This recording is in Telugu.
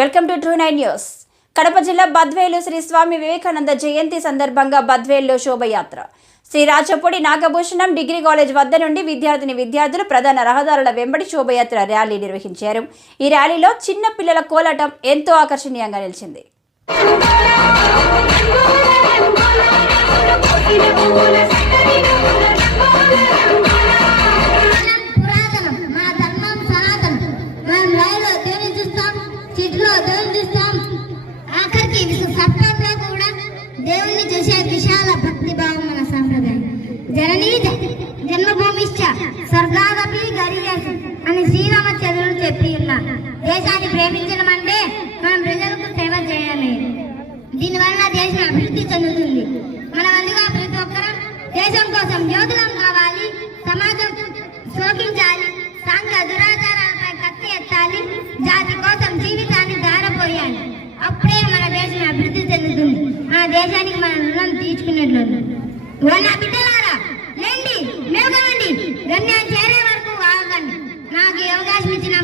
Welcome to true nine news. Kadapa జిల్లా బద్వేలు శ్రీ స్వామి వివేకానంద జయంతి సందర్భంగా బద్వేల్లో శోభయాత్ర. శ్రీ రాచపూడి నాగభూషణం డిగ్రీ కాలేజ్ వద్ద నుండి విద్యార్థిని విద్యార్థులు ప్రధాన రహదారుల వెంబడి శోభయాత్ర ర్యాలీ నిర్వహించారు. ఈ ర్యాలీలో చిన్న పిల్లల కోలాటం ఎంతో ఆకర్షణీయంగా నిలిచింది. ఆఖరికి విశ్వ కూడా దేవుణ్ణి చూసే విశాల భక్తి భావం మన సాంప్రదాయం. జననీ జన్మభూమిశ్చ స్వర్గాదపి గరిజేసి అని శ్రీరామచంద్రుడు చెప్పి ఉన్నారు దేశాన్ని ప్రేమించడం అంటే మనం ప్రజలకు సేవ చేయాలి దీనివల్ల దేశం అభివృద్ధి చెందుతుంది. మన వంతుగా ప్రతి ఒక్కరం దేశం కోసం యోధులం కావాలి సమాజం శోకించాలి సంఘ దురాచారాలపై కత్తి ఎత్తాలి జాతి ఇచ్చుకునేట్లు వాళ్ళ బిడ్డలారా రండి మేకండి గమ్యం చేరే వరకు ఆగండి. నాకు అవకాశం ఇచ్చిన